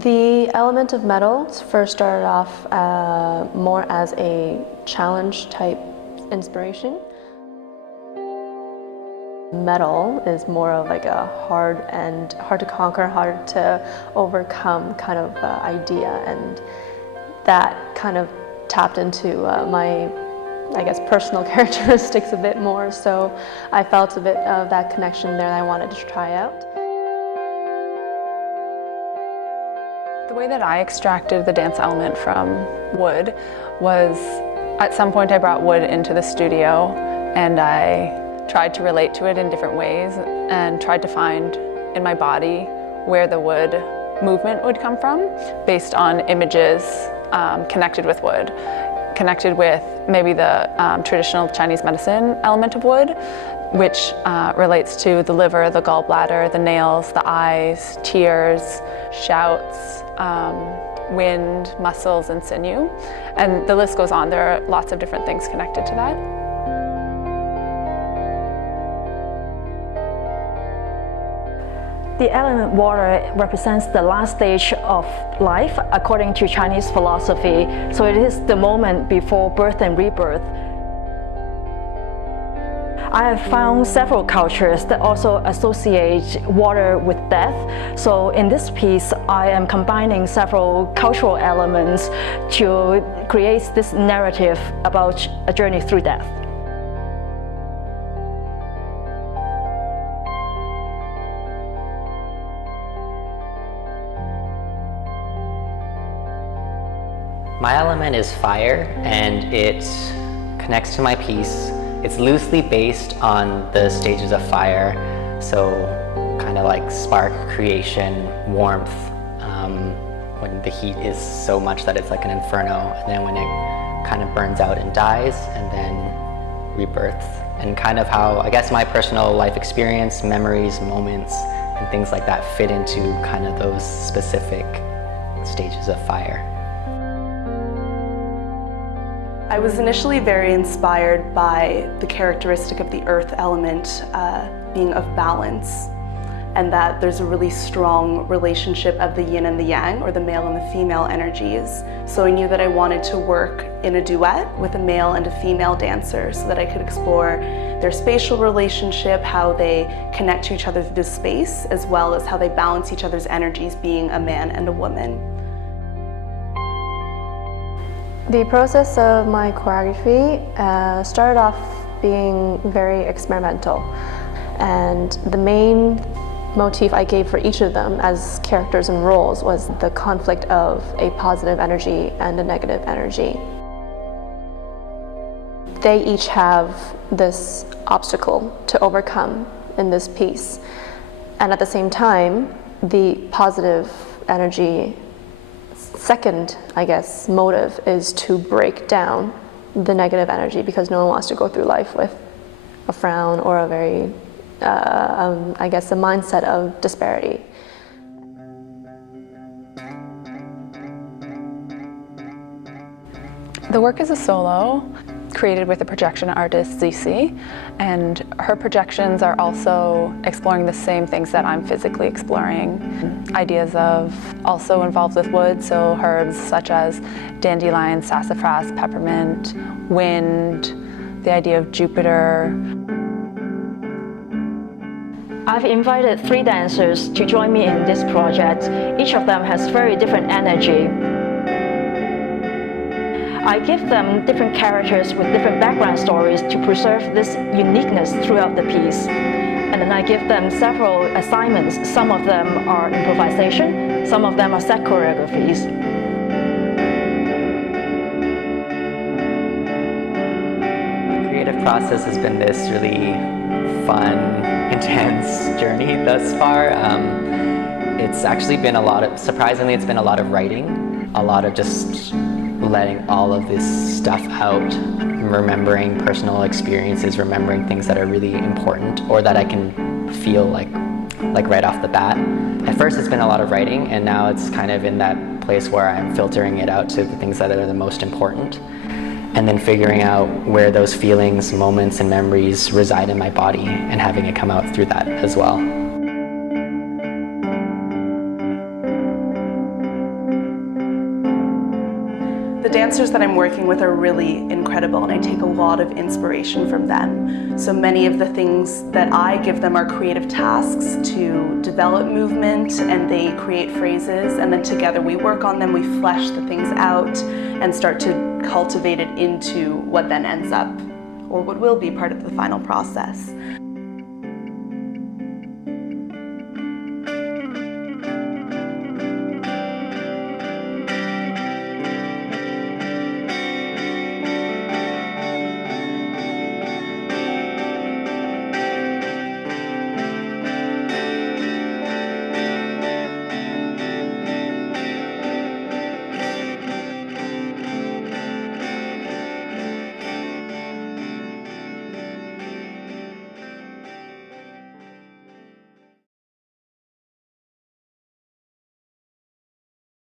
The element of metal first started off more as a challenge type inspiration. Metal is more of like a hard to conquer, hard to overcome kind of idea, and that kind of tapped into my, I guess, personal characteristics a bit more. So I felt a bit of that connection there that I wanted to try out. The way that I extracted the dance element from wood was, at some point I brought wood into the studio and I tried to relate to it in different ways and tried to find in my body where the wood movement would come from based on images connected with wood, connected with maybe the traditional Chinese medicine element of wood, which relates to the liver, the gallbladder, the nails, the eyes, tears, shouts, wind, muscles, and sinew. And the list goes on. There are lots of different things connected to that. The element water represents the last stage of life according to Chinese philosophy. So it is the moment before birth and rebirth. I have found several cultures that also associate water with death. So in this piece, I am combining several cultural elements to create this narrative about a journey through death. My element is fire, and it connects to my piece. It's loosely based on the stages of fire, so kind of like spark creation, warmth, when the heat is so much that it's like an inferno, and then when it kind of burns out and dies, and then rebirth, and kind of how, I guess, my personal life experience, memories, moments, and things like that fit into kind of those specific stages of fire. I was initially very inspired by the characteristic of the earth element being of balance, and that there's a really strong relationship of the yin and the yang, or the male and the female energies. So I knew that I wanted to work in a duet with a male and a female dancer so that I could explore their spatial relationship, how they connect to each other through the space, as well as how they balance each other's energies, being a man and a woman. The process of my choreography started off being very experimental, and the main motif I gave for each of them as characters and roles was the conflict of a positive energy and a negative energy. They each have this obstacle to overcome in this piece, and at the same time, the positive energy second, I guess, motive is to break down the negative energy, because no one wants to go through life with a frown or a very, I guess, a mindset of disparity. The work is a solo, created with the projection artist ZC, and her projections are also exploring the same things that I'm physically exploring. Ideas of also involved with wood, so herbs such as dandelion, sassafras, peppermint, wind, the idea of Jupiter. I've invited 3 dancers to join me in this project. Each of them has very different energy. I give them different characters with different background stories to preserve this uniqueness throughout the piece. And then I give them several assignments. Some of them are improvisation, some of them are set choreographies. The creative process has been this really fun, intense journey thus far. It's actually been surprisingly, it's been a lot of writing, a lot of just letting all of this stuff out, remembering personal experiences, remembering things that are really important or that I can feel like right off the bat. At first it's been a lot of writing, and now it's kind of in that place where I'm filtering it out to the things that are the most important, and then figuring out where those feelings, moments, and memories reside in my body and having it come out through that as well. The dancers that I'm working with are really incredible, and I take a lot of inspiration from them. So many of the things that I give them are creative tasks to develop movement, and they create phrases, and then together we work on them, we flesh the things out, and start to cultivate it into what then ends up, or what will be part of the final process.